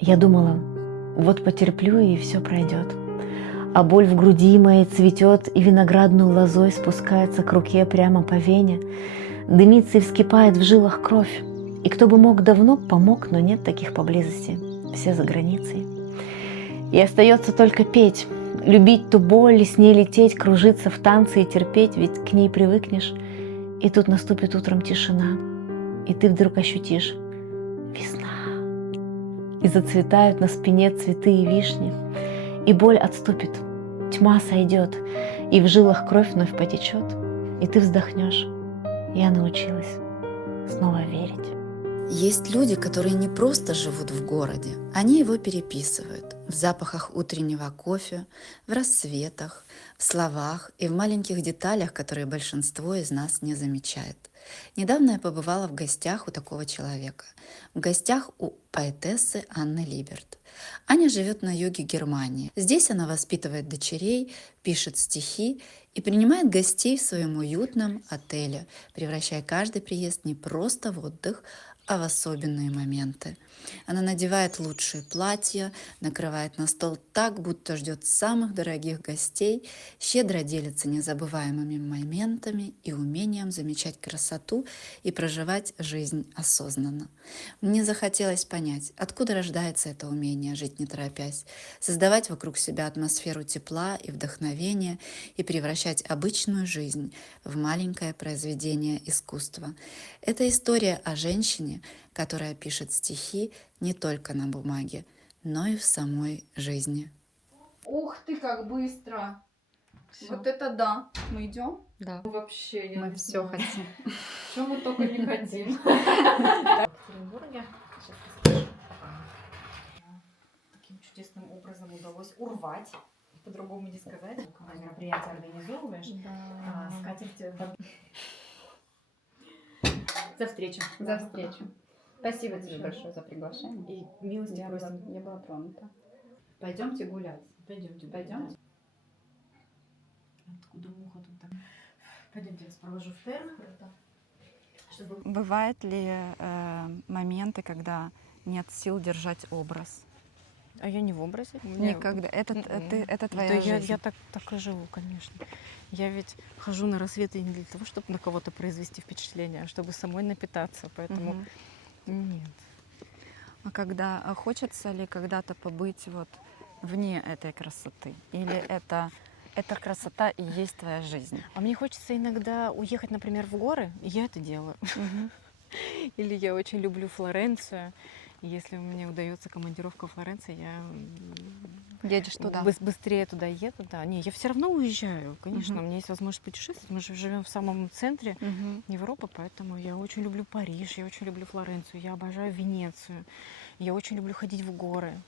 Я думала, вот потерплю, и все пройдет. А боль в груди моей цветет, и виноградную лозой спускается к руке прямо по вене. Дымится и вскипает в жилах кровь. И кто бы мог, давно помог, но нет таких поблизости. Все за границей. И остается только петь, любить ту боль, и с ней лететь, кружиться в танце и терпеть, ведь к ней привыкнешь. И тут наступит утром тишина, и ты вдруг ощутишь весна. И зацветают на спине цветы и вишни, и боль отступит, тьма сойдет, и в жилах кровь вновь потечет, и ты вздохнешь. Я научилась снова верить. Есть люди, которые не просто живут в городе, они его переписывают в запахах утреннего кофе, в рассветах, в словах и в маленьких деталях, которые большинство из нас не замечает. Недавно я побывала в гостях у такого человека. В гостях у поэтессы Анны Либерт. Аня живет на юге Германии. Здесь она воспитывает дочерей, пишет стихи и принимает гостей в своем уютном отеле, превращая каждый приезд не просто в отдых, а в особенные моменты. Она надевает лучшие платья, накрывает на стол так, будто ждет самых дорогих гостей, щедро делится незабываемыми моментами и умением замечать красоту и проживать жизнь осознанно. Мне захотелось понять, откуда рождается это умение жить не торопясь, создавать вокруг себя атмосферу тепла и вдохновения и превращать обычную жизнь в маленькое произведение искусства. Это история о женщине, которая пишет стихи не только на бумаге, но и в самой жизни. Ух ты, как быстро! Всё. Вот это да! Мы идем? Да. Вообще, я Мы не все знаю. хотим. Что мы только не хотим. В Екатеринбурге сейчас расскажу. Таким чудесным образом удалось урвать, по-другому не сказать. Когда мероприятие организовываешь, скатерть за встречу. За встречу. Спасибо тебе большое за приглашение. И милости просим. Я была тронута. Пойдемте гулять. Пойдемте. Пойдемте. Откуда муха тут так? Пойдемте, я вас провожу в Терн. Чтобы... Бывают ли моменты, когда нет сил держать образ? А я не в образе. Никогда. Это твоя жизнь. Я так и живу, конечно. Я ведь хожу на рассветы не для того, чтобы на кого-то произвести впечатление, а чтобы самой напитаться. Поэтому нет. А когда хочется ли когда-то побыть вот вне этой красоты? Или эта красота и есть твоя жизнь? А мне хочется иногда уехать, например, в горы, и я это делаю. Или я очень люблю Флоренцию. И если мне удается командировка в Флоренции, я Едешь туда? быстрее туда еду. Да. Не, я все равно уезжаю, конечно. У меня есть возможность путешествовать. Мы же живем в самом центре Европы, поэтому я очень люблю Париж, я очень люблю Флоренцию, я обожаю Венецию, я очень люблю ходить в горы.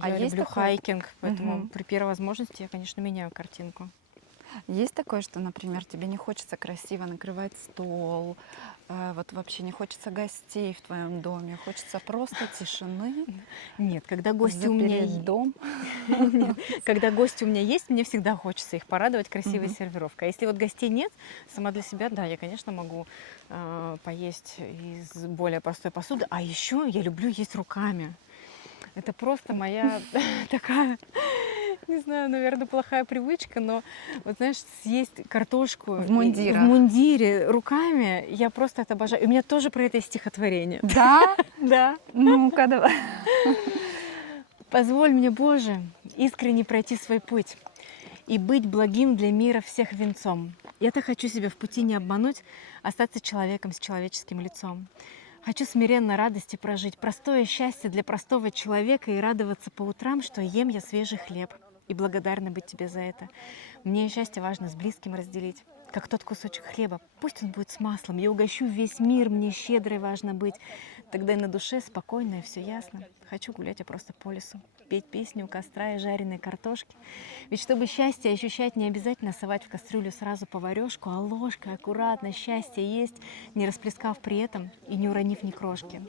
А Я есть люблю такое? хайкинг, поэтому при первой возможности я, конечно, меняю картинку. Есть такое, что, например, тебе не хочется красиво накрывать стол, вот вообще не хочется гостей в твоем доме, хочется просто тишины, Нет, когда гости у меня запереть дом? Нет, когда гости у меня есть, мне всегда хочется их порадовать красивой сервировкой. А если вот гостей нет, сама для себя, да, я, конечно, могу поесть из более простой посуды. А еще я люблю есть руками. Это просто моя такая, не знаю, наверное, плохая привычка, но вот знаешь, съесть картошку В мундирах. в мундире руками, я просто это обожаю. И у меня тоже про это есть стихотворение. Да? Да. Ну-ка, давай. Позволь мне, Боже, искренне пройти свой путь и быть благим для мира всех венцом. Я так хочу себя в пути не обмануть, остаться человеком с человеческим лицом. Хочу смиренно радости прожить, простое счастье для простого человека и радоваться по утрам, что ем я свежий хлеб. И благодарна быть тебе за это. Мне счастье важно с близким разделить, как тот кусочек хлеба. Пусть он будет с маслом, я угощу весь мир, мне щедрой важно быть. Тогда и на душе спокойно и все ясно. Хочу гулять я просто по лесу, петь песни у костра и жареной картошки. Ведь чтобы счастье ощущать, не обязательно совать в кастрюлю сразу поварёшку, а ложкой аккуратно счастье есть, не расплескав при этом и не уронив ни крошки.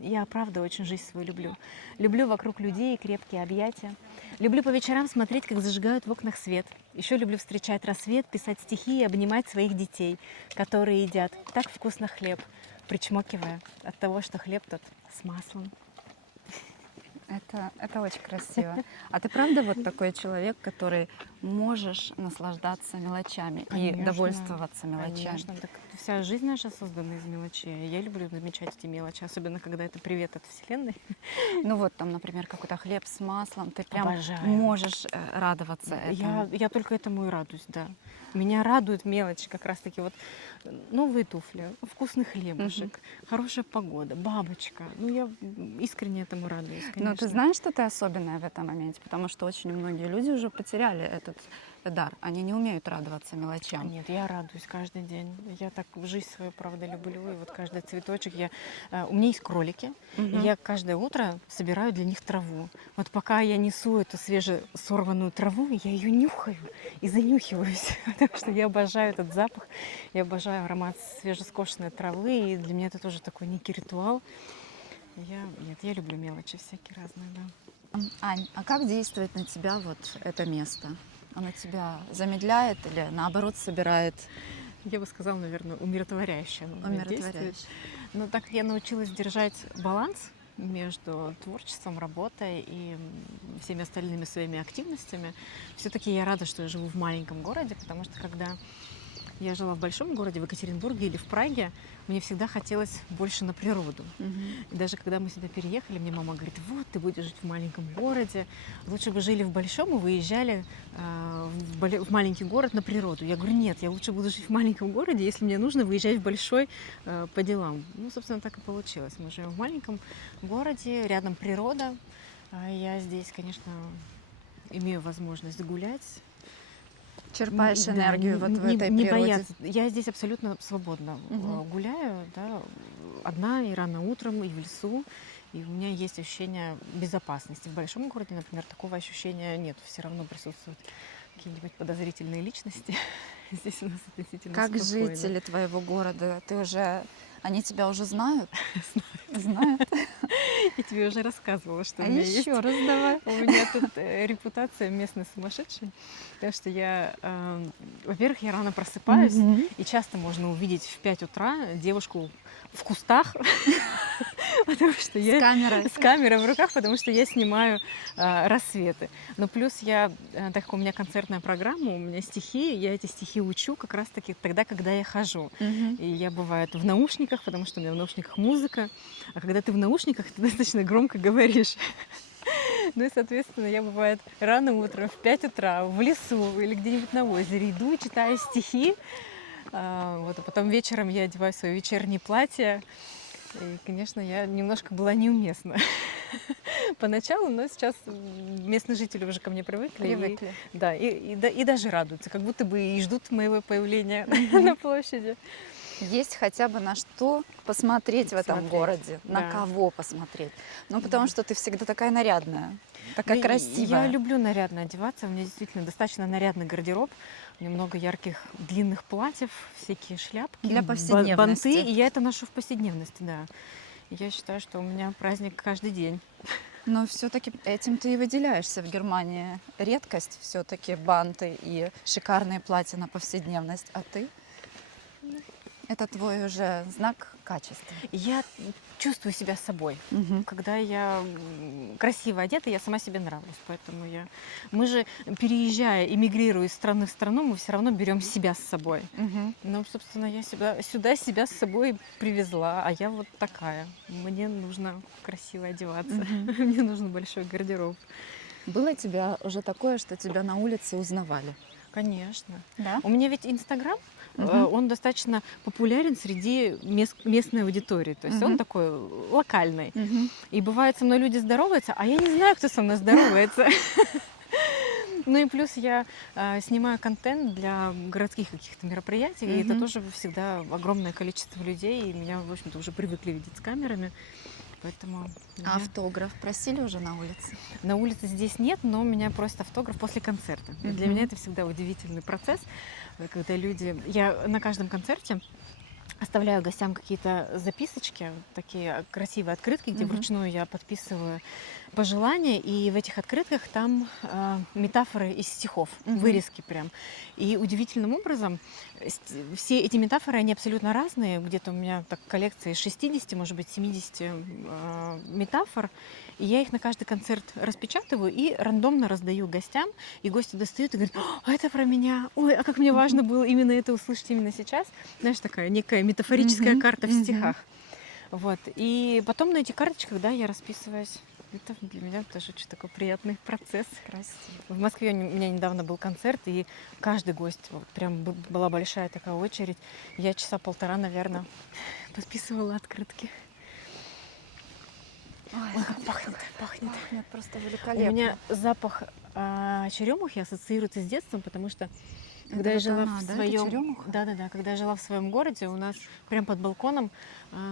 Я, правда, очень жизнь свою люблю. Люблю вокруг людей крепкие объятия. Люблю по вечерам смотреть, как зажигают в окнах свет. Еще люблю встречать рассвет, писать стихи и обнимать своих детей, которые едят так вкусно хлеб, причмокивая от того, что хлеб тот с маслом. Это это очень красиво. А ты правда вот такой человек, который можешь наслаждаться мелочами и Конечно, довольствоваться мелочами? Конечно, так вся жизнь наша создана из мелочей. Я люблю замечать эти мелочи, особенно когда это привет от Вселенной. Ну вот там, например, какой-то хлеб с маслом, ты прям Обожаю. можешь радоваться этому. Я только этому и радуюсь, да. Меня радуют мелочи, как раз-таки вот новые туфли, вкусный хлебушек, хорошая погода, бабочка. Ну, я искренне этому радуюсь, конечно. Но ты знаешь, что ты особенная в этом моменте? Потому что очень многие люди уже потеряли этот дар. Они не умеют радоваться мелочам. Нет, я радуюсь каждый день. Я так жизнь свою, правда, люблю. И вот каждый цветочек у меня есть кролики, и я каждое утро собираю для них траву. Вот пока я несу эту свежесорванную траву, я ее нюхаю и занюхиваюсь, потому что я обожаю этот запах, я обожаю аромат свежескошенной травы, и для меня это тоже такой некий ритуал. Я люблю мелочи всякие разные, да. Ань, а как действует на тебя вот это место? Оно тебя замедляет или наоборот собирает? Я бы сказала, наверное, умиротворяющее. оно на меня действует. Умиротворяюще. Но так я научилась держать баланс между творчеством, работой и всеми остальными своими активностями. Все-таки я рада, что я живу в маленьком городе, потому что когда я жила в большом городе, в Екатеринбурге или в Праге, мне всегда хотелось больше на природу. И даже когда мы сюда переехали, мне мама говорит: вот, ты будешь жить в маленьком городе, лучше бы жили в большом и выезжали в маленький город на природу. Я говорю: нет, я лучше буду жить в маленьком городе, если мне нужно выезжать в большой по делам. Ну, собственно, так и получилось. Мы живем в маленьком городе, рядом природа. Я здесь, конечно, имею возможность гулять. Черпаешь Да, энергию вот в этой не природе. бояться. Я здесь абсолютно свободно гуляю, да, одна и рано утром, и в лесу. И у меня есть ощущение безопасности. В большом городе, например, такого ощущения нет. Все равно присутствуют какие-нибудь подозрительные личности. Здесь у нас относительно Как спокойно. жители твоего города? Они тебя уже знают? Знают. Я тебе уже рассказывала, что А у меня есть. еще раз давай. У меня тут репутация местной сумасшедшей, потому что во-первых, я рано просыпаюсь, и часто можно увидеть в 5 утра девушку в кустах, потому что С камерой. с камерой в руках, потому что я снимаю рассветы. Но плюс так как у меня концертная программа, у меня стихи, я эти стихи учу как раз-таки тогда, когда я хожу. И я бывает в наушниках, потому что у меня в наушниках музыка, а когда ты в наушниках, ты достаточно громко говоришь. Ну и, соответственно, я бывает рано утром, в 5 утра, в лесу или где-нибудь на озере иду и читаю стихи. А потом вечером я одеваю свое вечернее платье. И, конечно, я немножко была неуместна поначалу, но сейчас местные жители уже ко мне привыкли. Да, и даже радуются, как будто бы и ждут моего появления на площади. Есть хотя бы на что посмотреть в этом Смотреть, городе, на да. кого посмотреть. Ну, потому что ты всегда такая нарядная, такая Ну, красивая. Я люблю нарядно одеваться, у меня действительно достаточно нарядный гардероб. У меня много ярких длинных платьев, всякие шляпки, Для повседневности. банты, и я это ношу в повседневности, да. Я считаю, что у меня праздник каждый день. Но все-таки этим ты и выделяешься в Германии. Редкость все-таки банты и шикарные платья на повседневность. А ты? Это твой уже знак качества. Я чувствую себя собой. Когда я красиво одета, я сама себе нравлюсь. Поэтому мы же, переезжая, эмигрируя из страны в страну, мы все равно берем себя с собой. Но, собственно, я сюда себя с собой привезла, а я вот такая. Мне нужно красиво одеваться. Мне нужен большой гардероб. Было у тебя уже такое, что тебя на улице узнавали? Конечно. Да? У меня ведь Инстаграм, он достаточно популярен среди местной аудитории. То есть он такой локальный. И бывает, со мной люди здороваются, а я не знаю, кто со мной здоровается. Ну и плюс я снимаю контент для городских каких-то мероприятий, и это тоже всегда огромное количество людей, и меня, в общем-то, уже привыкли видеть с камерами. Поэтому А автограф просили уже на улице? на улице здесь нет, но у меня просят автограф после концерта. И для меня это всегда удивительный процесс, когда люди... Я на каждом концерте оставляю гостям какие-то записочки, такие красивые открытки, где вручную я подписываю пожелания, и в этих открытках там метафоры из стихов, вырезки прям. И удивительным образом все эти метафоры, они абсолютно разные. Где-то у меня так коллекция из 60, может быть, 70 метафор. И я их на каждый концерт распечатываю и рандомно раздаю гостям. И гости достают и говорят: а это про меня. Ой, а как мне важно было именно это услышать именно сейчас. Знаешь, такая некая метафорическая Мгм, карта в мгм. стихах. Вот. И потом на эти карточках, да, я расписываюсь. Это для меня тоже очень такой приятный процесс. Красиво. В Москве у меня недавно был концерт, и каждый гость, вот прям была большая такая очередь. Я часа полтора, наверное, подписывала открытки. Ой, как пахнет, пахнет. Пахнет просто У великолепно. меня запах черемухи ассоциируется с детством, потому что когда Это я вот жила она, в да, это своем, черемуха? да-да-да, когда я жила в своем городе, у нас прям под балконом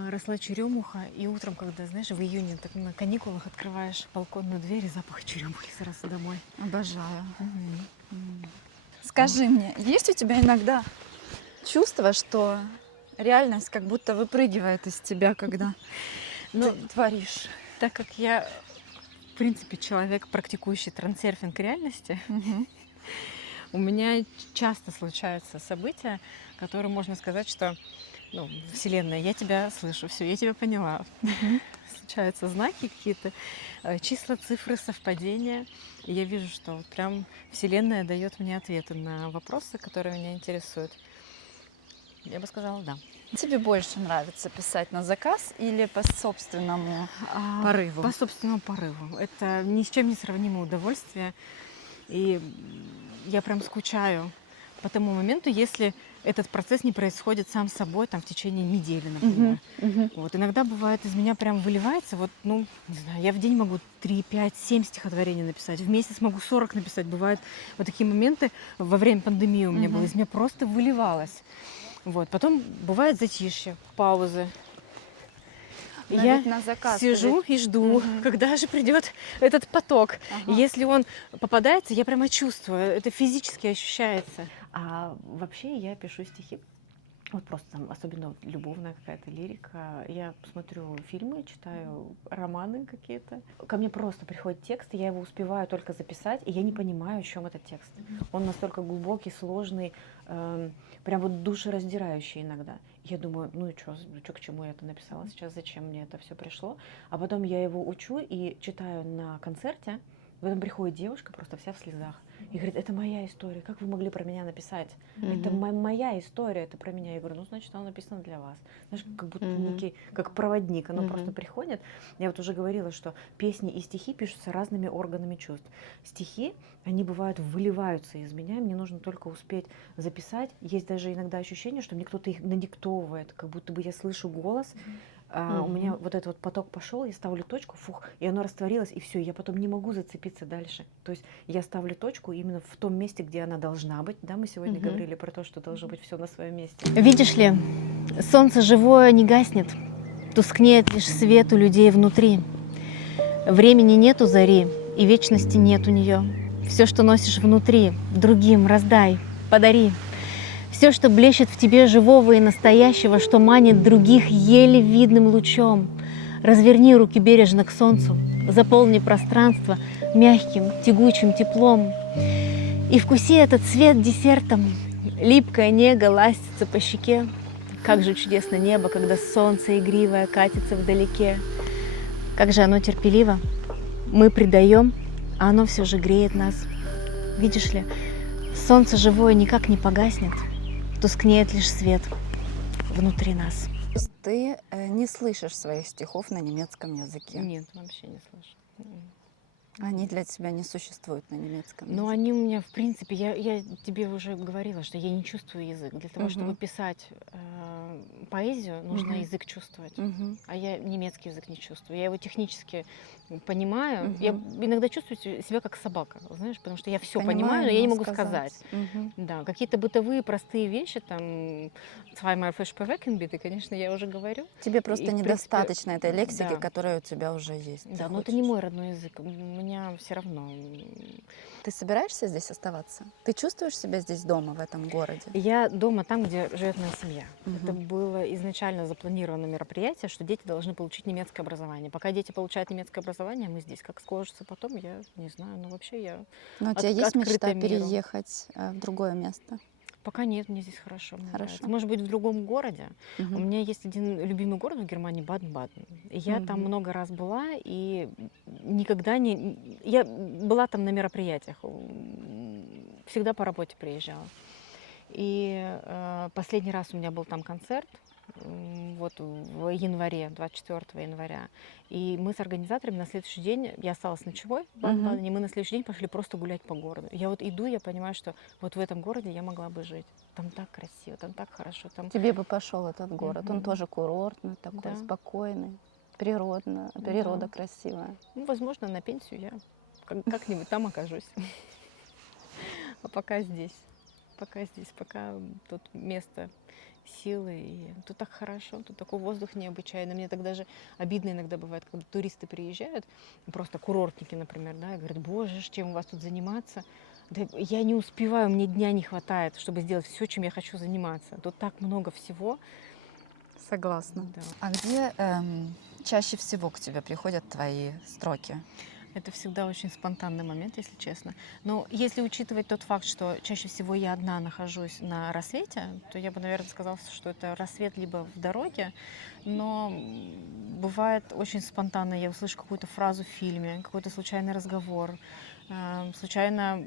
росла черемуха, и утром, когда, знаешь, в июне так на каникулах открываешь балконную дверь, и запах черемухи сразу домой. Обожаю. Мгм. Скажи мне, есть у тебя иногда чувство, что реальность как будто выпрыгивает из тебя, когда Ну, ты творишь? так как я, в принципе, человек, практикующий трансерфинг реальности, Мгм. у меня часто случаются события, которые можно сказать, что, ну, Вселенная, я тебя слышу, все, я тебя поняла. Случаются знаки какие-то, числа, цифры, совпадения. И я вижу, что вот прям Вселенная дает мне ответы на вопросы, которые меня интересуют. Я бы сказала, да. Тебе больше нравится писать на заказ или по собственному порыву? По собственному порыву. Это ни с чем не сравнимое удовольствие. И я прям скучаю по тому моменту, если этот процесс не происходит сам собой там, в течение недели, например. Вот. Иногда бывает, из меня прям выливается, вот, ну, не знаю, я в день могу 3, 5, 7 стихотворений написать, в месяц могу 40 написать. Бывают вот такие моменты, во время пандемии у меня было, из меня просто выливалось. Вот. Потом бывает затишье, паузы. И Но я ведь на заказ ты сижу ведь- и жду, когда же придет этот поток. Ага. И если он попадается, я прямо чувствую, это физически ощущается. А вообще я пишу стихи. Вот просто там, особенно вот любовная какая-то лирика. Я смотрю фильмы, читаю романы какие-то. Ко мне просто приходит текст, и я его успеваю только записать, и я не понимаю, о чем этот текст. Он настолько глубокий, сложный, прям вот душераздирающий иногда. Я думаю, ну и что, к чему я это написала сейчас, зачем мне это все пришло. А потом я его учу и читаю на концерте. Потом приходит девушка, просто вся в слезах, и говорит: это моя история, как вы могли про меня написать? Это моя история, это про меня. Я говорю: ну, значит, она написана для вас. Знаешь, как будто некий, как проводник, оно просто приходит. Я вот уже говорила, что песни и стихи пишутся разными органами чувств. Стихи, они бывают, выливаются из меня, мне нужно только успеть записать. Есть даже иногда ощущение, что мне кто-то их надиктовывает, как будто бы я слышу голос. У меня вот этот вот поток пошел, я ставлю точку, фух, и оно растворилось, и все, я потом не могу зацепиться дальше. То есть я ставлю точку именно в том месте, где она должна быть. Да, мы сегодня говорили про то, что должно быть все на своем месте. Видишь ли, солнце живое не гаснет, тускнеет лишь свет у людей внутри. Времени нету зари, и вечности нет у нее. Все, что носишь внутри, другим раздай, подари. Все, что блещет в тебе живого и настоящего, что манит других еле видным лучом. Разверни руки бережно к солнцу, заполни пространство мягким, тягучим теплом. И вкуси этот свет десертом. Липкая нега ластится по щеке. Как же чудесно небо, когда солнце игривое катится вдалеке. Как же оно терпеливо. Мы предаем, а оно все же греет нас. Видишь ли, солнце живое никак не погаснет. Тускнеет лишь свет внутри нас. То есть ты не слышишь своих стихов на немецком языке. Нет, вообще не слышу. Они для тебя не существуют на немецком Но языке. они у меня, в принципе, я тебе уже говорила, что я не чувствую язык. Для того, чтобы писать поэзию, нужно язык чувствовать. Мгм. А я немецкий язык не чувствую. Я его технически понимаю. Я иногда чувствую себя как собака, знаешь, потому что я все понимаю, но я не могу сказать. Мгм. Да, какие-то бытовые простые вещи, там, zweimal Fisch per bitte, конечно, я уже говорю. Тебе И, просто в принципе, недостаточно этой лексики, да. которая у тебя уже есть. Да, Ты но это не хочешь. мой родной язык. У меня все равно. Ты собираешься здесь оставаться? Ты чувствуешь себя здесь дома, в этом городе? Я дома там, где живет моя семья. Мгм. Это было изначально запланировано мероприятие, что дети должны получить немецкое образование. Пока дети получают немецкое образование, мы здесь. Как сложится потом, я не знаю. Но вообще я Но у тебя есть открыта мечта миру. переехать в другое место? Пока нет, мне здесь хорошо. Мне Хорошо. нравится. Может быть, в другом городе. У Мгм. меня есть один любимый город в Германии, Баден-Баден. Я там Мгм. много раз была, и никогда не... Я была там на мероприятиях, всегда по работе приезжала. И последний раз у меня был там концерт, вот в январе, 24 января. И мы с организаторами на следующий день, я осталась ночевой в Баден-Бадене, и мы на следующий день пошли просто гулять по городу. Я вот иду, я понимаю, что вот в этом городе я могла бы жить. Там так красиво, там так хорошо. Там... Тебе бы пошел этот город. Он Мгм. тоже курортный, такой Да. спокойный, природа Да. красивая. Ну, возможно, на пенсию я как-нибудь там окажусь. А пока здесь. Пока тут место силы. И тут так хорошо, тут такой воздух необычайный. Мне так даже обидно иногда бывает, когда туристы приезжают, просто курортники, например, да, и говорят: боже, чем у вас тут заниматься? Да я не успеваю, мне дня не хватает, чтобы сделать все, чем я хочу заниматься. Тут так много всего. Согласна. Да. А где чаще всего к тебе приходят твои строки? Это всегда очень спонтанный момент, если честно. Но если учитывать тот факт, что чаще всего я одна нахожусь на рассвете, то я бы, наверное, сказала, что это рассвет либо в дороге. Но бывает очень спонтанно. Я услышу какую-то фразу в фильме, какой-то случайный разговор, случайно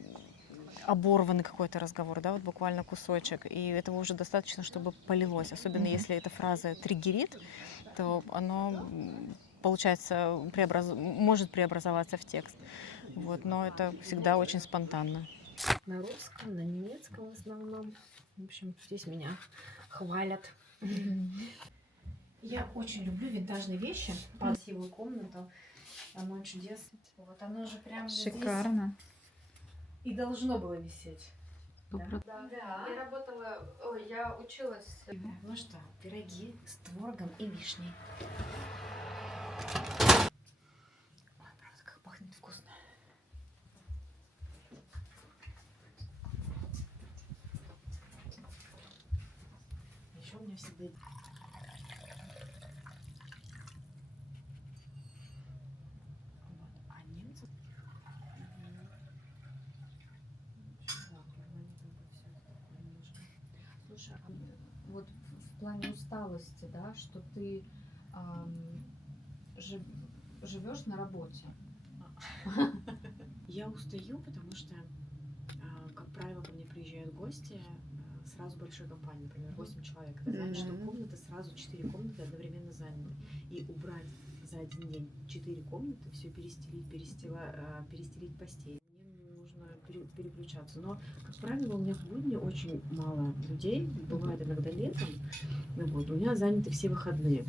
оборванный какой-то разговор, да, вот буквально кусочек. И этого уже достаточно, чтобы полилось. Особенно если эта фраза триггерит, то оно получается, может преобразоваться в текст. Вот, но это всегда очень спонтанно. На русском, на немецком в основном. В общем, здесь меня хвалят. Я очень люблю винтажные вещи. Красивую комнату. Оно чудесно. Вот оно же прям здесь и должно было висеть. Да. Я работала, я училась. Ну что, пироги с творогом и вишней. Ой, правда, как пахнет вкусно. Еще у меня всегда... Вот. А немцы... Слушай, а вот в плане усталости, да, что ты живешь на работе. Я устаю, потому что, как правило, ко мне приезжают гости сразу большой компании, например, 8 человек. Это значит, что комнаты сразу 4 комнаты одновременно заняты. И убрать за один день 4 комнаты, все перестелить, перестелить постель. Мне нужно переключаться. Но, как правило, у меня в будни очень мало людей. Бывает иногда летом. Вот, у меня заняты все выходные.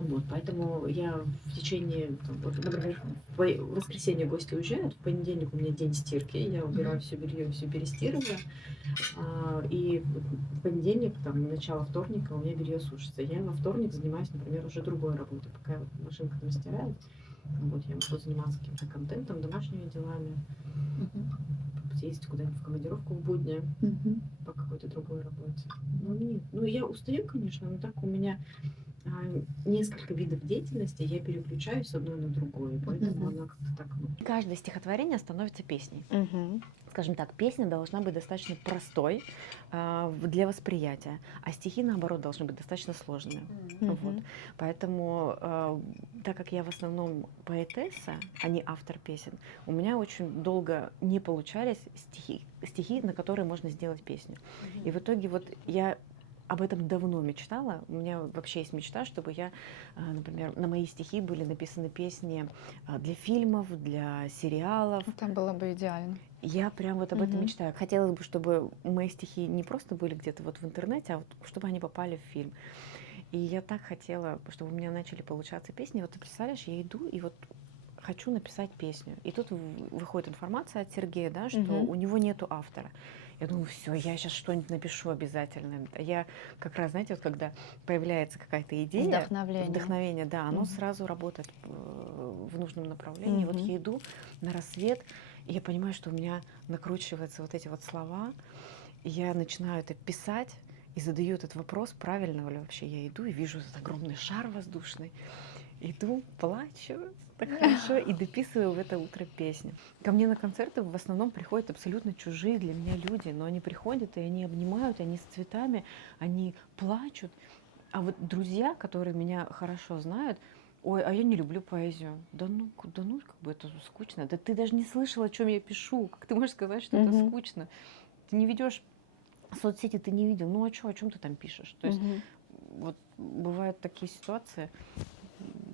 Вот, поэтому я в течение, там, вот, например, в воскресенье гости уезжают, в понедельник у меня день стирки, я убираю все белье, все перестирываю, и в понедельник, там, начало вторника у меня белье сушится. Я во вторник занимаюсь, например, уже другой работой, пока вот машинка там стирает. Вот, я могу заниматься каким-то контентом, домашними делами, съездить куда-нибудь в командировку в будни по какой-то другой работе. Ну, нет. Ну, я устаю, конечно, но так у меня несколько видов деятельности, я переключаюсь с одной на другую, поэтому она как-то так... Каждое стихотворение становится песней. Скажем так, песня должна быть достаточно простой для восприятия, а стихи, наоборот, должны быть достаточно сложными. Вот. Поэтому, так как я в основном поэтесса, а не автор песен, у меня очень долго не получались стихи, на которые можно сделать песню. И в итоге вот я об этом давно мечтала. У меня вообще есть мечта, чтобы я, например, на мои стихи были написаны песни для фильмов, для сериалов. Там было бы идеально. Я прям вот об этом мечтаю. Хотелось бы, чтобы мои стихи не просто были где-то вот в интернете, а вот чтобы они попали в фильм. И я так хотела, чтобы у меня начали получаться песни. Вот ты представляешь, я иду и вот хочу написать песню. И тут выходит информация от Сергея, да, что у него нету автора. Я думаю, все, я сейчас что-нибудь напишу обязательно. Я как раз, знаете, вот когда появляется какая-то идея, вдохновение, да, оно сразу работает в нужном направлении. Вот я иду на рассвет, и я понимаю, что у меня накручиваются вот эти вот слова, и я начинаю это писать и задаю этот вопрос, правильно ли вообще я иду, и вижу этот огромный шар воздушный. Иду, плачу, так хорошо, и дописываю в это утро песню. Ко мне на концерты в основном приходят абсолютно чужие для меня люди, но они приходят, и они обнимают, они с цветами, они плачут. А вот друзья, которые меня хорошо знают, ой, а я не люблю поэзию. Да ну, как бы это скучно. Да ты даже не слышал, о чем я пишу. Как ты можешь сказать, что это Мгм. скучно? Ты не ведешь соцсети, ты не видел. Ну а что, о чем ты там пишешь? То есть Мгм. вот бывают такие ситуации,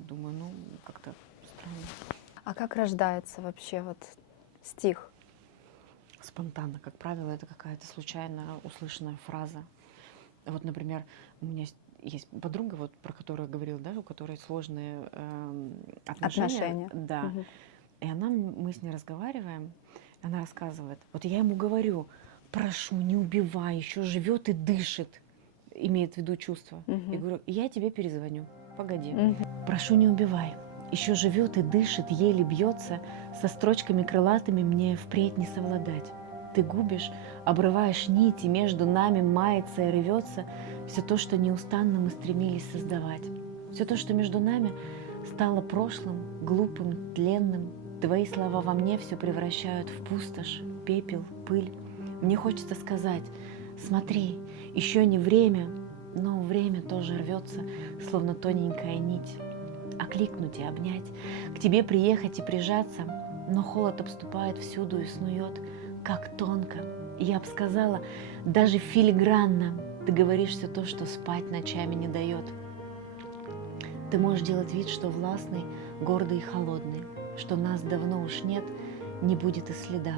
думаю, ну как-то странно. А как рождается вообще вот стих? Спонтанно, как правило, это какая-то случайно услышанная фраза. Вот, например, у меня есть подруга, вот, про которую я говорила, да, у которой сложные отношения. Отношения. Да. Мгм. И мы с ней разговариваем, она рассказывает, вот я ему говорю, прошу, не убивай, еще живет и дышит, имеет в виду чувства. Мгм. Я говорю, я тебе перезвоню, погоди. Мгм. Прошу, не убивай, еще живет и дышит, еле бьется, со строчками крылатыми мне впредь не совладать. Ты губишь, обрываешь нити, между нами мается и рвется все то, что неустанно мы стремились создавать. Все то, что между нами стало прошлым, глупым, тленным. Твои слова во мне все превращают в пустошь, пепел, пыль. Мне хочется сказать, смотри, еще не время, но время тоже рвется, словно тоненькая нить. Окликнуть и обнять, к тебе приехать и прижаться, но холод обступает всюду и снует, как тонко. Я бы сказала, даже филигранно ты говоришь все то, что спать ночами не дает. Ты можешь делать вид, что властный, гордый и холодный, что нас давно уж нет, не будет и следа.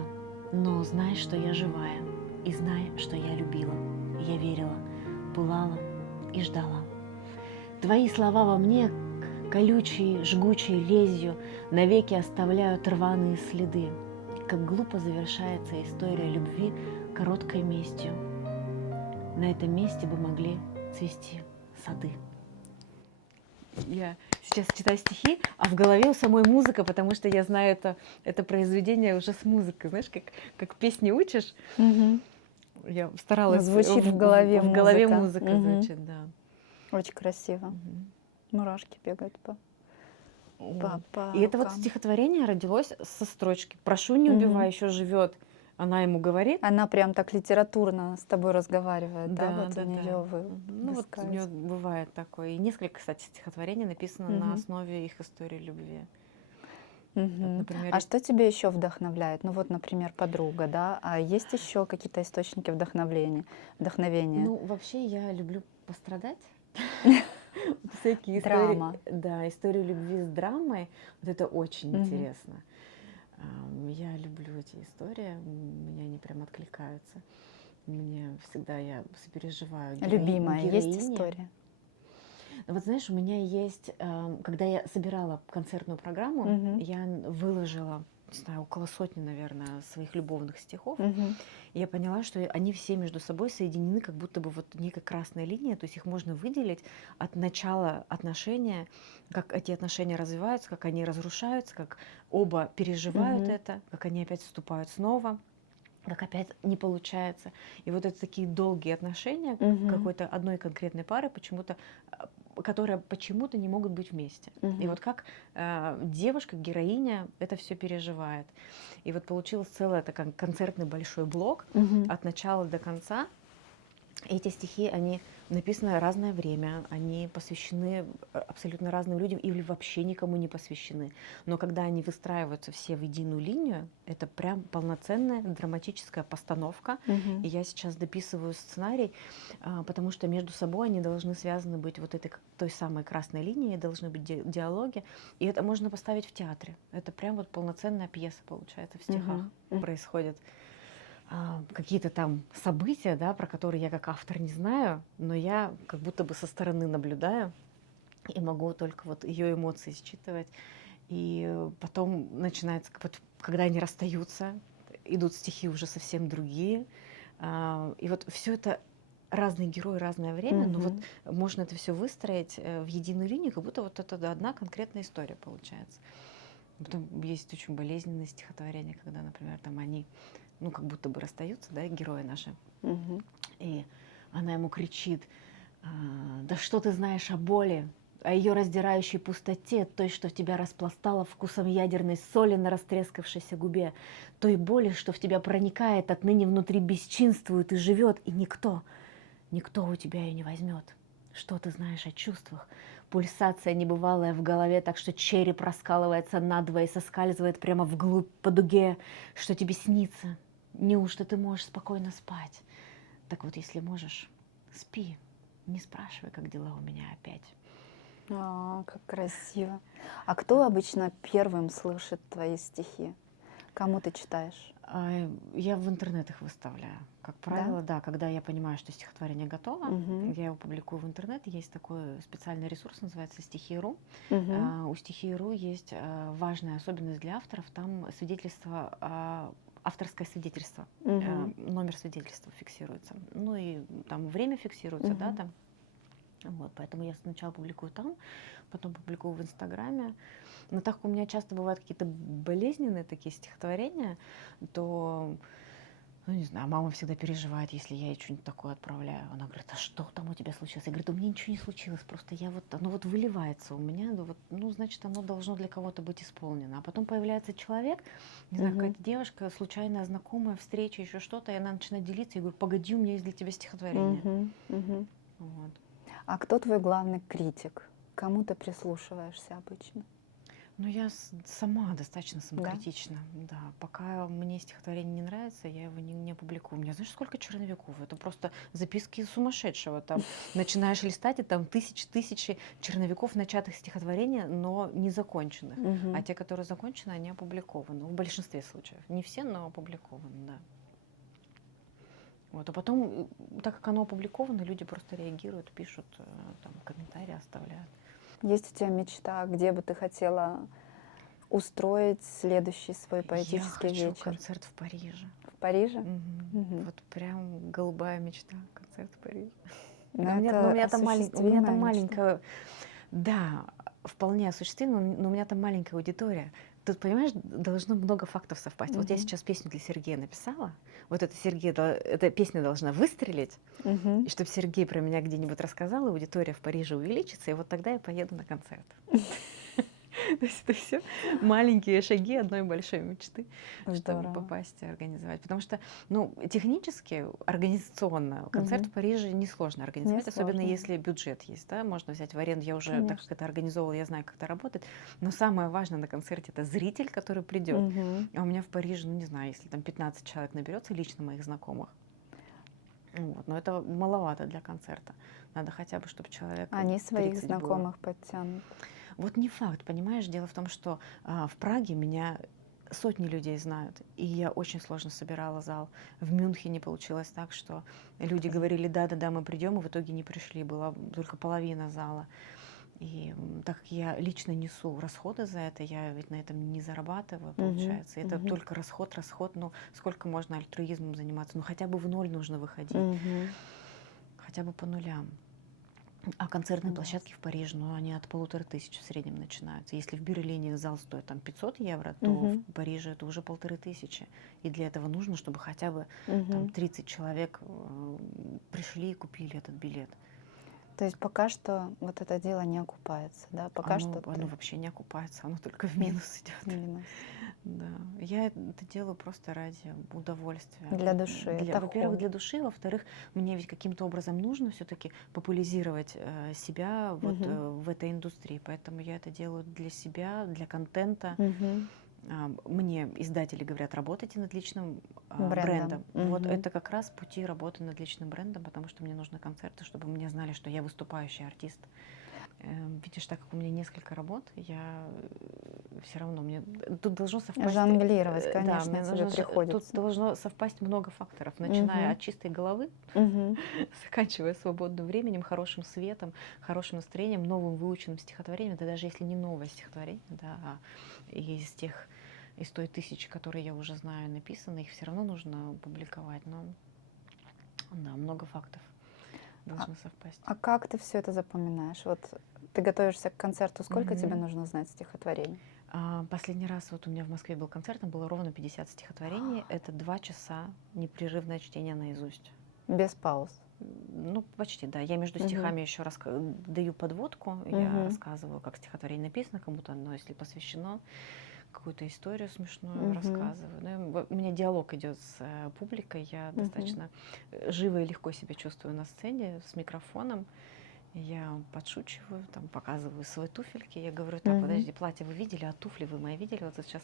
Но знай, что я живая, и знай, что я любила, я верила, пылала и ждала. Твои слова во мне колючей, жгучей резью навеки оставляют рваные следы. Как глупо завершается история любви короткой местью. На этом месте бы могли цвести сады. Я сейчас читаю стихи, а в голове у самой музыка, потому что я знаю это произведение уже с музыкой. Знаешь, как песни учишь, Мгм. я старалась... Звучит в голове В голове музыка. музыка Мгм. звучит, да. Очень красиво. Мгм. Мурашки бегают Вот. по И это вот рукам. стихотворение родилось со строчки «Прошу, не Мгм. убивай, еще живет». Она ему говорит. Она прям так литературно с тобой разговаривает, да? Вот у нее Мгм. Ну вот у нее бывает такое. И несколько, кстати, стихотворений написано на Мгм. основе их истории любви. Мгм. Вот, например, А что тебя еще вдохновляет? Ну вот, например, подруга, да? А есть еще какие-то источники вдохновения? ну вообще я люблю пострадать. Вот всякие Драма. истории, да, истории любви с драмой, вот это очень Мгм. интересно. Я люблю эти истории, меня они прям откликаются. Мне всегда я сопереживаю Любимая есть героине. история? Вот знаешь, у меня есть, когда я собирала концертную программу, Мгм. я выложила, не знаю, около сотни, наверное, своих любовных стихов. Мгм. И я поняла, что они все между собой соединены как будто бы вот некой красной линией, то есть их можно выделить от начала отношения, как эти отношения развиваются, как они разрушаются, как оба переживают Мгм. это, как они опять вступают снова, как опять не получается. И вот это такие долгие отношения Мгм. какой-то одной конкретной пары, почему-то, которые почему-то не могут быть вместе. И Мгм. вот как девушка, героиня это все переживает. И вот получился целый такой концертный большой блок Мгм. от начала до конца. Эти стихи, они написаны в разное время, они посвящены абсолютно разным людям или вообще никому не посвящены. Но когда они выстраиваются все в единую линию, это прям полноценная драматическая постановка. Мгм. И я сейчас дописываю сценарий, потому что между собой они должны связаны быть вот этой той самой красной линией, должны быть диалоги. И это можно поставить в театре. Это прям вот полноценная пьеса получается в стихах. Мгм. Происходит какие-то там события, да, про которые я как автор не знаю, но я как будто бы со стороны наблюдаю и могу только вот ее эмоции считывать. И потом начинается, вот, когда они расстаются, идут стихи уже совсем другие. И вот все это разные герои, разное время, но вот Мгм. можно это все выстроить в единую линию, как будто вот это одна конкретная история получается. Потом есть очень болезненные стихотворения, когда, например, там они, ну, как будто бы расстаются, да, герои наши, Мгм. и она ему кричит: да что ты знаешь о боли? о ее раздирающей пустоте, той, что тебя распластало вкусом ядерной соли на растрескавшейся губе, той боли, что в тебя проникает, отныне внутри бесчинствует и живет, и никто у тебя ее не возьмет. Что ты знаешь о чувствах? Пульсация небывалая в голове, так что череп раскалывается надвое и соскальзывает прямо вглубь по дуге. Что тебе снится? Неужто ты можешь спокойно спать? Так вот, если можешь, спи. Не спрашивай, как дела у меня опять. Как красиво. А кто обычно первым слышит твои стихи? Кому ты читаешь? Я в интернетах выставляю. Как правило, да, когда я понимаю, что стихотворение готово, Мгм. я его публикую в интернет. Есть такой специальный ресурс, называется Стихи.ру. Мгм. У Стихи.ру есть важная особенность для авторов. Там свидетельство, авторское свидетельство, Мгм. номер свидетельства фиксируется. Ну и там время фиксируется, да, Мгм. там. Вот, поэтому я сначала публикую там, потом публикую в Инстаграме. Но так как у меня часто бывают какие-то болезненные такие стихотворения, то, ну не знаю, мама всегда переживает, если я ей что-нибудь такое отправляю. Она говорит, а что там у тебя случилось? Я говорю, да у меня ничего не случилось, просто оно вот выливается у меня, ну значит, оно должно для кого-то быть исполнено. А потом появляется человек, не знаю, Мгм. какая-то девушка, случайная знакомая, встреча, еще что-то, и она начинает делиться, я говорю, погоди, у меня есть для тебя стихотворение. Мгм. Мгм. Вот. А кто твой главный критик? Кому ты прислушиваешься обычно? Ну, я сама достаточно Да? самокритична, да. Пока мне стихотворение не нравится, я его не публикую. У меня, знаешь, сколько черновиков? Это просто записки сумасшедшего. Там начинаешь листать, и там тысячи черновиков начатых стихотворений, но не законченных. А Мгм. те, которые закончены, они опубликованы. В большинстве случаев. Не все, но опубликованы, да. Вот. А потом, так как оно опубликовано, люди просто реагируют, пишут, там, комментарии оставляют. Есть у тебя мечта, где бы ты хотела устроить следующий свой Я поэтический хочу вечер? концерт в Париже. В Париже? Мгм. Мгм. Вот прям голубая мечта, концерт в Париже. Но Но это у меня там осуществимая мечта. маленькая, да, вполне осуществимо, но у меня там маленькая аудитория. Тут, понимаешь, должно много фактов совпасть. Вот я Мгм. сейчас песню для Сергея написала, вот эта песня должна выстрелить, Мгм. и чтобы Сергей про меня где-нибудь рассказал, и аудитория в Париже увеличится, и вот тогда я поеду на концерт. То есть это все маленькие шаги одной большой мечты, чтобы Здорово. попасть и организовать. Потому что, ну, технически, организационно концерт Мгм. в Париже несложно организовать, особенно Несложно. если бюджет есть, да, можно взять в аренду. Я уже, так Конечно. как это организовывала, я знаю, как это работает. Но самое важное на концерте — это зритель, который придет. Мгм. А у меня в Париже, ну, не знаю, если там 15 человек наберется лично моих знакомых, вот, но это маловато для концерта. Надо хотя бы, чтобы человек Они своих 30 было. знакомых подтянут. Вот не факт, понимаешь? Дело в том, что в Праге меня сотни людей знают, и я очень сложно собирала зал. В Мюнхене получилось так, что люди говорили, да-да-да, мы придем, и в итоге не пришли, была только половина зала. И так как я лично несу расходы за это, я ведь на этом не зарабатываю, Мгм. получается. Это Мгм. только расход, ну сколько можно альтруизмом заниматься? Ну хотя бы в ноль нужно выходить, Мгм. хотя бы по нулям. А концертные Согласна. площадки в Париже, ну, они от 1500 в среднем начинаются. Если в Берлине зал стоит там 500 евро, то Мгм. в Париже это уже 1500. И для этого нужно, чтобы хотя бы там Мгм. 30 человек пришли и купили этот билет. То есть пока что вот это дело не окупается, да? Пока что Оно ты вообще не окупается, оно только в М. минус идет. минус. Да. Я это делаю просто ради удовольствия. Для души, это Во-первых, хобби. для души, во-вторых, мне ведь каким-то образом нужно все-таки популяризировать себя вот Мгм. в этой индустрии, поэтому я это делаю для себя, для контента. Мгм. Мне издатели говорят, работайте над личным Брендом. брендом. Вот Мгм. это как раз пути работы над личным брендом, потому что мне нужны концерты, чтобы меня знали, что я выступающий артист. Видишь, так как у меня несколько работ, я все равно мне тут должно совпасть. Жонглировать, Да, конечно, мне тебе тут приходится. должно совпасть много факторов, начиная Мгм. от чистой головы, Мгм. заканчивая свободным временем, хорошим светом, хорошим настроением, новым выученным стихотворением, да даже если не новое стихотворение, да, а из той тысячи, которые я уже знаю написаны, их все равно нужно публиковать, но да, много фактов должны совпасть. А как ты все это запоминаешь? Вот ты готовишься к концерту, сколько тебе Мгм. нужно знать стихотворений? Последний раз вот у меня в Москве был концерт, там было ровно 50 стихотворений. Это 2 часа непрерывное чтение наизусть. Без пауз. Ну, почти, да. Я между Мгм. стихами еще раз даю подводку, я Мгм. рассказываю, как стихотворение написано, кому-то оно, если посвящено, какую-то историю смешную Мгм. рассказываю. Ну, у меня диалог идет с публикой, я достаточно живо и легко себя чувствую на сцене с микрофоном. Я подшучиваю, там показываю свои туфельки. Я говорю, так, Мгм. подожди, платье вы видели, а туфли вы мои видели? Вот сейчас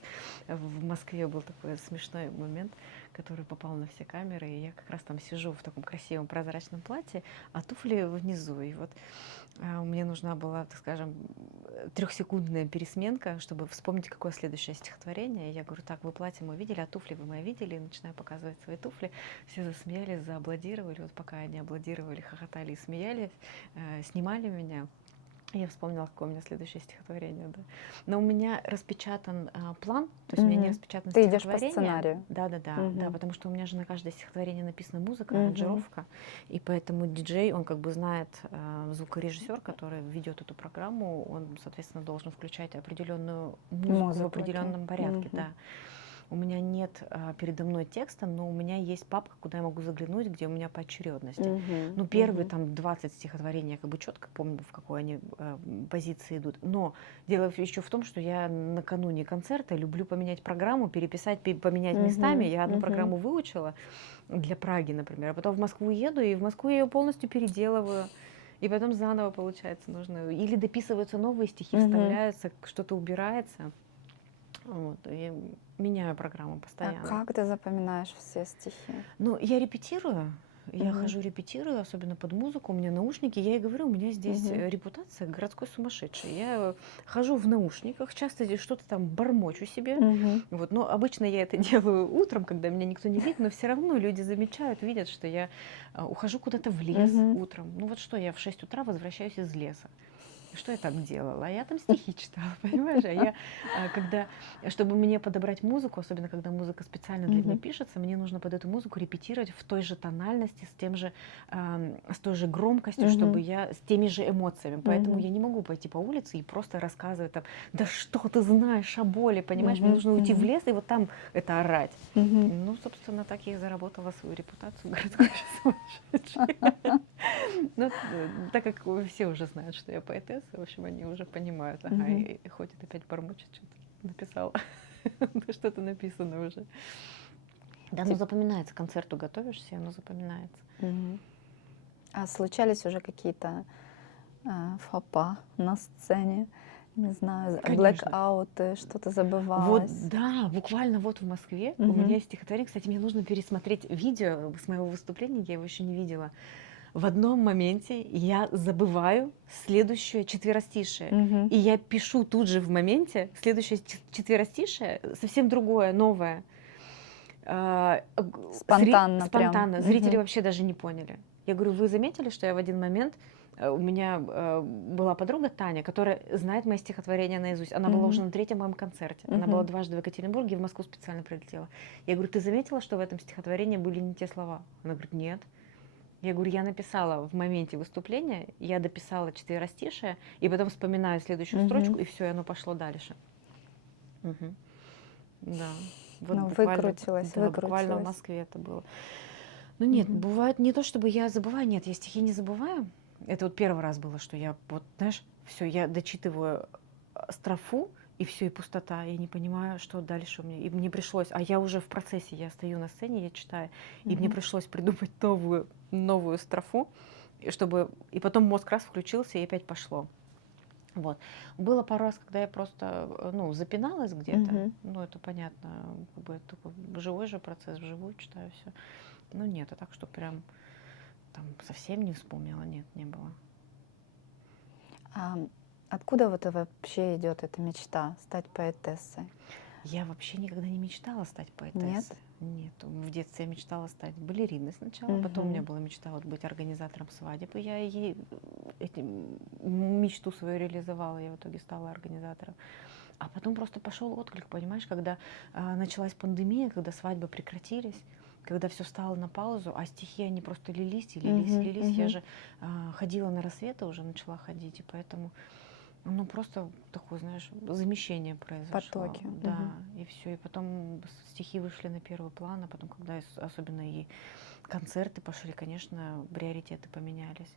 в Москве был такой смешной момент, который попал на все камеры, и я как раз там сижу в таком красивом прозрачном платье, а туфли внизу. И вот мне нужна была, так скажем, трехсекундная пересменка, чтобы вспомнить, какое следующее стихотворение. И я говорю, так, вы платье мы видели, а туфли вы мои видели? И начинаю показывать свои туфли. Все засмеялись, зааплодировали. Вот пока они аплодировали, хохотали и смеялись, снимали меня, я вспомнила, какое у меня следующее стихотворение. Да. Но у меня распечатан план, то есть у меня не Мгм. распечатано Ты идешь по стихотворение. сценарию. Да, Мгм. потому что у меня же на каждое стихотворение написана музыка, Мгм. аранжировка, и поэтому диджей, он как бы знает, звукорежиссер, который ведет эту программу, он, соответственно, должен включать определенную музыку в Музыку, окей. определенном порядке, Мгм. да. У меня нет передо мной текста, но у меня есть папка, куда я могу заглянуть, где у меня поочередности. Мгм. Ну, первые Мгм. там 20 стихотворений я как бы четко помню, в какой они позиции идут. Но дело еще в том, что я накануне концерта люблю поменять программу, переписать, поменять местами. Мгм. Я одну Мгм. программу выучила для Праги, например, а потом в Москву еду, и в Москву я ее полностью переделываю. И потом заново, получается, нужно. Или дописываются новые стихи, Мгм. вставляются, что-то убирается. Вот, и меняю программу А постоянно. как ты запоминаешь все стихи? Ну, я репетирую. Я Мгм. хожу, репетирую, особенно под музыку. У меня наушники. Я и говорю, у меня здесь Мгм. репутация городской сумасшедшей. Я хожу в наушниках, часто здесь что-то там бормочу себе. Мгм. Вот, но обычно я это делаю утром, когда меня никто не видит, но все равно люди замечают, видят, что я ухожу куда-то в лес Мгм. утром. Ну вот что, я в 6 утра возвращаюсь из леса. Что я там делала? А я там стихи читала, понимаешь? А я, когда, чтобы мне подобрать музыку, особенно когда музыка специально для меня Мгм. пишется, мне нужно под эту музыку репетировать в той же тональности, с тем же, с той же громкостью, чтобы Мгм. я, с теми же эмоциями. Поэтому Мгм. я не могу пойти по улице и просто рассказывать там, да что ты знаешь о боли, понимаешь? Мне Мгм. нужно уйти в Мгм. лес и вот там это орать. Мгм. Ну, собственно, так я и заработала свою репутацию городской сумасшедшей. Ну, так как все уже знают, что я поэтесса, в общем, они уже понимают, ага, Мгм. и ходит опять бормочет, что-то написала, что-то написано уже. Да, оно запоминается, к концерту готовишься, и оно запоминается. Мгм. А случались уже какие-то фопа на сцене? Не знаю, Конечно. блэкауты, что-то Вот, забывалось? да, буквально вот в Москве у Мгм. меня есть стихотворение. Кстати, мне нужно пересмотреть видео с моего выступления, я его еще не видела. В одном моменте я забываю следующее четверостишее. Мгм. И я пишу тут же в моменте следующее четверостишее, совсем другое, новое. Спонтанно прям. Спонтанно. Зрители Мгм. вообще даже не поняли. Я говорю, вы заметили, что я в один момент у меня была подруга Таня, которая знает мои стихотворения наизусть. Она была уже Мгм. на третьем моем концерте. Она Мгм. была дважды в Екатеринбурге и в Москву специально прилетела. Я говорю, ты заметила, что в этом стихотворении были не те слова? Она говорит, нет. Я говорю, я написала в моменте выступления, я дописала четверостишее, и потом вспоминаю следующую Мгм. строчку, и все, и оно пошло дальше. Мгм. Да. Вот Ну, буквально, выкрутилась, да, буквально в выкрутилась. Москве это было. Ну нет, Мгм. бывает не то, чтобы я забываю, нет, я стихи не забываю. Это вот первый раз было, что я вот, знаешь, все, я дочитываю строфу, и все, и пустота, я не понимаю, что дальше у меня. И мне пришлось, а я уже в процессе, я стою на сцене, я читаю, и мне Мгм. пришлось придумать новую строфу, и потом мозг раз включился, и опять пошло. Вот. Было пару раз, когда я просто, ну, запиналась где-то, Мгм. ну, это понятно, как бы это такой живой же процесс, вживую читаю все. Ну, нет, а так, что прям там совсем не вспомнила, нет, не было. А откуда вот вообще идет эта мечта стать поэтессой? Я вообще никогда не мечтала стать поэтессой. Нет? Нет, в детстве я мечтала стать балериной сначала, потом у меня Мгм. была мечта вот быть организатором свадеб, и я мечту свою реализовала, я в итоге стала организатором. А потом просто пошел отклик, понимаешь, когда началась пандемия, когда свадьбы прекратились, когда все стало на паузу, а стихи, они просто лились и лились и Мгм. лились. Я Мгм. же ходила на рассветы, уже начала ходить, и поэтому Ну, просто такое, знаешь, замещение произошло. Потоки, Да, мгм. и все. И потом стихи вышли на первый план, а потом, когда особенно и концерты пошли, конечно, приоритеты поменялись.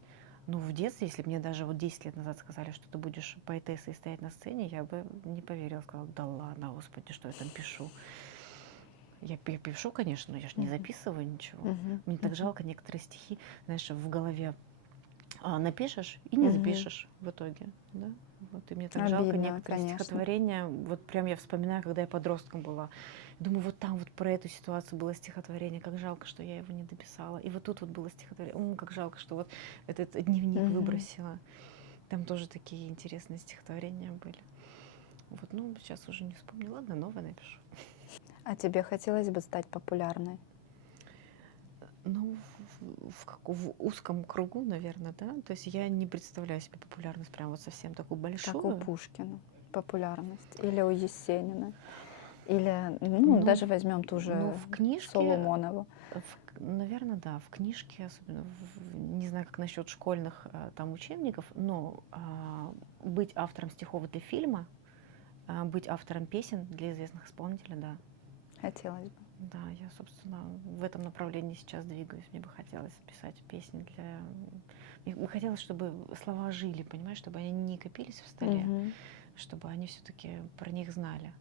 Ну, в детстве, если бы мне даже вот 10 лет назад сказали, что ты будешь поэтессой и стоять на сцене, я бы не поверила, сказала, да ладно, господи, что я там пишу. Я пишу, конечно, но я же не Мгм. записываю ничего. Мгм. Мне так Мгм. жалко некоторые стихи, знаешь, в голове напишешь и не Мгм. запишешь в итоге, да? Вот, и мне так жалко Обидно, некоторые конечно. стихотворения. Вот прям я вспоминаю, когда я подростком была. Думаю, вот там вот про эту ситуацию было стихотворение, как жалко, что я его не дописала. И вот тут вот было стихотворение, как жалко, что вот этот дневник Мгм. выбросила. Там тоже такие интересные стихотворения были. Вот, ну, сейчас уже не вспомню. Ладно, новое напишу. А тебе хотелось бы стать популярной? Ну, в узком кругу, наверное, да. То есть я не представляю себе популярность прям вот совсем такую Как у большую. Пушкина популярность? Или у Есенина? Или, Ну, даже возьмем ту ну, же в книжке, Соломонову. наверное, да, в книжке, особенно, не знаю, как насчет школьных там учебников, но быть автором стихов для фильма, быть автором песен для известных исполнителей, да. Хотелось бы. Да, я, собственно, в этом направлении сейчас двигаюсь. Мне бы хотелось писать песни для... Мне бы хотелось, чтобы слова жили, понимаешь, чтобы они не копились в столе, Мгм. чтобы они все-таки про них знали.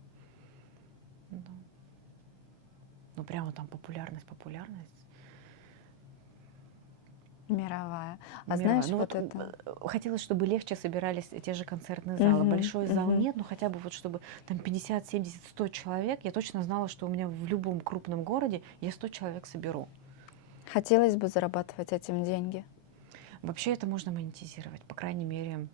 Да. Ну, прямо там популярность. Мировая. А Мировая. знаешь, Ну вот вот это... хотелось, чтобы легче собирались те же концертные залы. Мгм, Большой зал мгм. нет, но хотя бы вот чтобы там 50, 70, 100 человек, я точно знала, что у меня в любом крупном городе я 100 человек соберу. Хотелось бы зарабатывать этим деньги. Вообще это можно монетизировать, по крайней мере,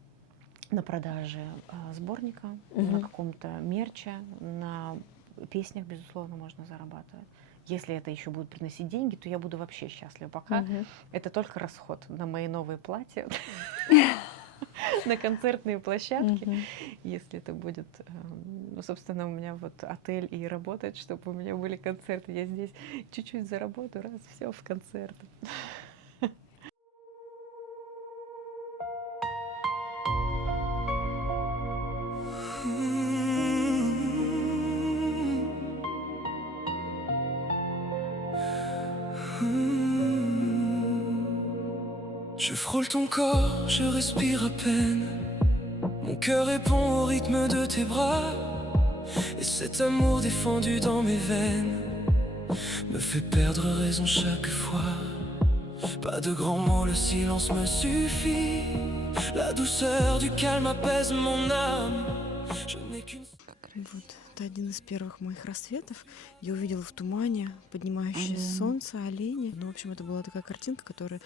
на продаже сборника, на Мгм. каком-то мерче, на песнях, безусловно, можно зарабатывать. Если это еще будет приносить деньги, то я буду вообще счастлива. Пока Мгм. это только расход на мои новые платья, на концертные площадки. Мгм. Если это будет, ну, собственно, у меня вот отель и работает, чтобы у меня были концерты. Я здесь чуть-чуть заработаю, раз, все в концерты. Je frôle ton corps, je respire à peine. Mon cœur répond au rythme de tes bras. Et cet amour défendu dans mes veines me fait perdre raison chaque fois. Pas de grands mots, le silence me suffit. La douceur du calme apaise mon âme. Je n'ai qu'une... Вот, это один из первых моих рассветов. Я увидела в тумане поднимающееся солнце, оленей. Ну, в общем, это была такая картинка, которая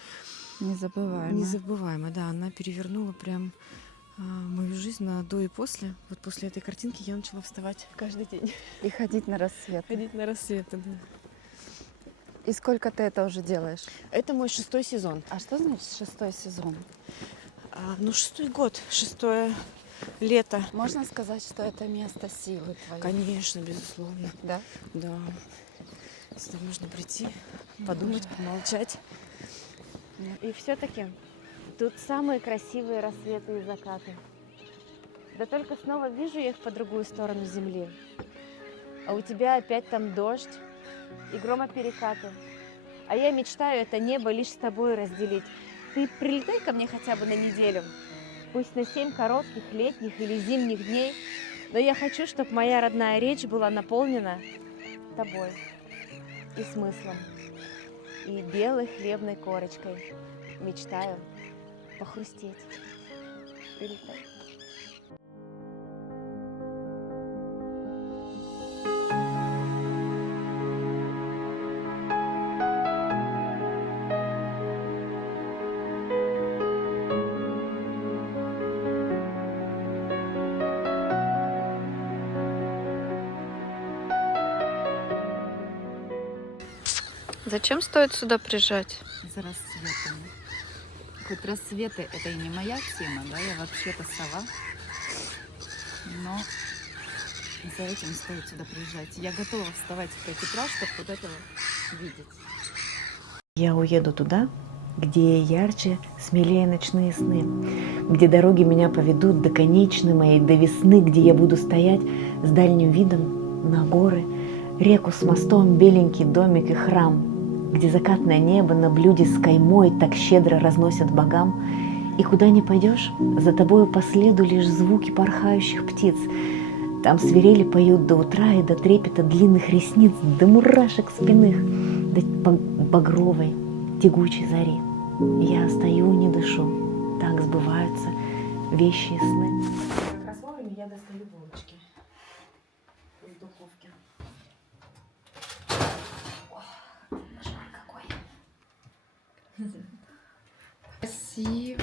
Незабываемо. незабываемая. Да, она перевернула прям мою жизнь на до и после. Вот после этой картинки я начала вставать каждый день. И ходить на рассвет. Ходить на рассветы, да. И сколько ты это уже делаешь? Это мой 6-й сезон. А что значит 6-й сезон? Ну, 6-й год, 6-е лето. Можно сказать, что это место силы твоей? Конечно, безусловно. Да? Да. Сюда можно прийти, подумать, помолчать. И все-таки тут самые красивые рассветы и закаты. Да только снова вижу я их по другую сторону земли. А у тебя опять там дождь и громоперекаты. А я мечтаю это небо лишь с тобой разделить. Ты прилетай ко мне хотя бы на неделю. Пусть на 7 коротких летних или зимних дней. Но я хочу, чтобы моя родная речь была наполнена тобой и смыслом, и белой хлебной корочкой. Мечтаю похрустеть. Прилетай. Зачем стоит сюда приезжать? За рассветами. Хоть рассветы это и не моя тема, да, я вообще-то сова. Но за этим стоит сюда приезжать. Я готова вставать в 5 утра, чтобы вот этого видеть. Я уеду туда, где ярче, смелее ночные сны, где дороги меня поведут до конечной моей, до весны, где я буду стоять с дальним видом на горы, реку с мостом, беленький домик и храм, где закатное небо на блюде с каймой так щедро разносят богам, и куда ни пойдешь, за тобою по следу лишь звуки порхающих птиц. Там свирели поют до утра и до трепета длинных ресниц, до мурашек спинных, до багровой тягучей зари. Я стою, не дышу, так сбываются вещи и сны. Как раз вовремя я достаю булочки из духовки. Красиво.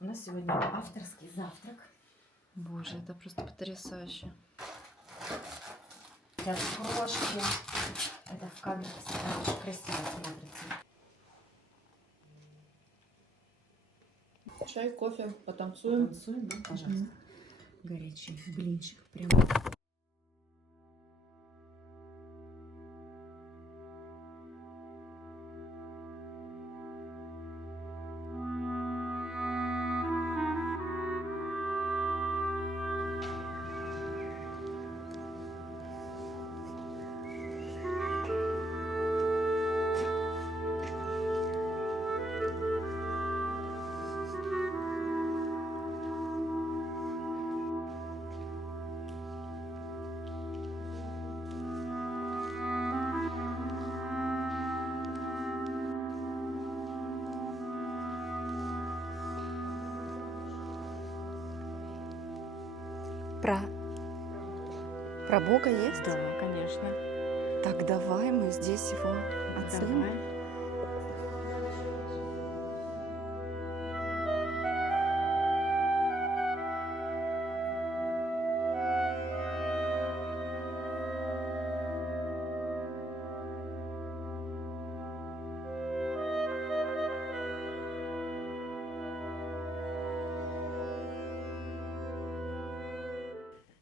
У нас сегодня авторский завтрак. Боже, это просто потрясающе. Для крошки. Это в кадре всегда очень красиво смотрится. Чай, кофе, потанцуем. Танцуем, да, пожалуйста. Горячий блинчик прям. Про Бога есть? Да, конечно. Так давай мы здесь его оценим. Давай.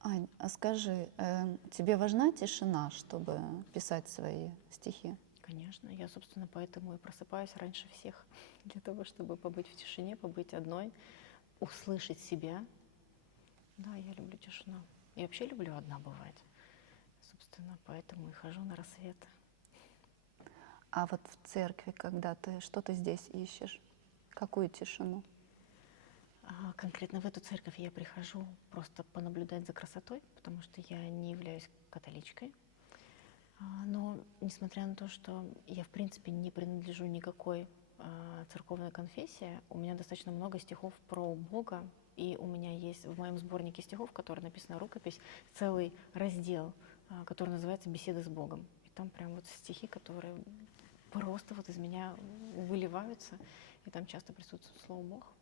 Ань, а скажи, тебе важна тишина, чтобы писать свои стихи? Конечно, я, собственно, поэтому и просыпаюсь раньше всех, для того, чтобы побыть в тишине, побыть одной, услышать себя. Да, я люблю тишину. Я вообще люблю одна бывать. Собственно, поэтому и хожу на рассвет. А вот в церкви, когда что ты здесь ищешь? Какую тишину? Конкретно в эту церковь я прихожу просто понаблюдать за красотой, потому что я не являюсь католичкой. Но несмотря на то, что я в принципе не принадлежу никакой церковной конфессии, у меня достаточно много стихов про Бога, и у меня есть в моем сборнике стихов, в котором написана рукопись, целый раздел, который называется «Беседы с Богом». И там прям вот стихи, которые просто вот из меня выливаются, и там часто присутствует слово «Бог».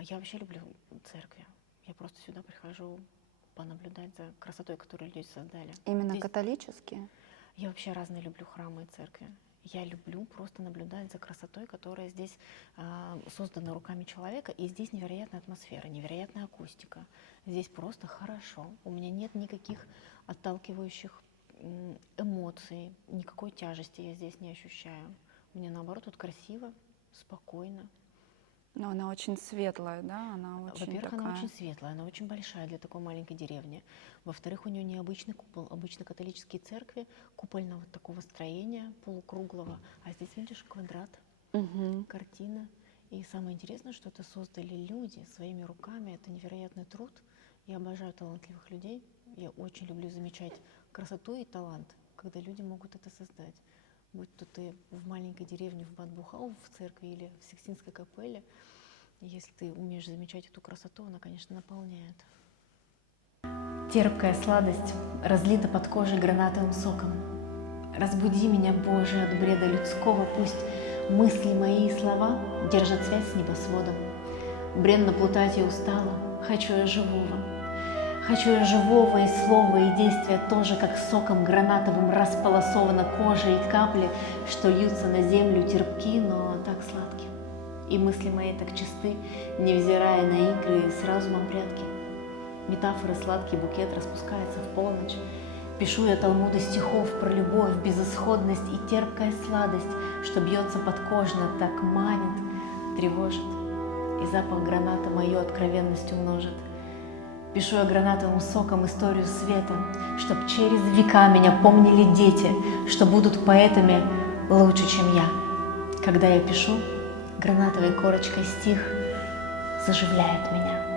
Я вообще люблю церкви. Я просто сюда прихожу понаблюдать за красотой, которую люди создали. Именно Здесь католические? Я вообще разные люблю храмы и церкви. Я люблю просто наблюдать за красотой, которая здесь создана руками человека. И здесь невероятная атмосфера, невероятная акустика. Здесь просто хорошо. У меня нет никаких отталкивающих эмоций, никакой тяжести я здесь не ощущаю. Мне наоборот тут красиво, спокойно. Но она очень светлая, да? Она очень Во-первых, такая... она очень светлая, она очень большая для такой маленькой деревни. Во-вторых, у нее необычный купол. Обычно католические церкви купольного такого строения, полукруглого. А здесь, видишь, квадрат, картина. И самое интересное, что это создали люди своими руками. Это невероятный труд. Я обожаю талантливых людей. Я очень люблю замечать красоту и талант, когда люди могут это создать. Будь то ты в маленькой деревне в Бад-Бухау, в церкви или в Сикстинской капелле, если ты умеешь замечать эту красоту, она, конечно, наполняет. Терпкая сладость разлита под кожей гранатовым соком. Разбуди меня, Боже, от бреда людского, пусть мысли мои и слова держат связь с небосводом. Бренно плутать я устала, хочу я живого. Хочу я живого, и слова, и действия тоже, как соком гранатовым располосована кожа и капли, что льются на землю терпки, но так сладки. И мысли мои так чисты, невзирая на игры с разумом прятки. Метафоры сладкий букет распускается в полночь, Пишу я талмуды стихов про любовь, безысходность и терпкая сладость, что бьется подкожно, так манит, тревожит. И запах граната мою откровенность умножит. Пишу я гранатовым соком историю света, чтоб через века меня помнили дети, что будут поэтами лучше, чем я. Когда я пишу, гранатовой корочкой стих заживляет меня.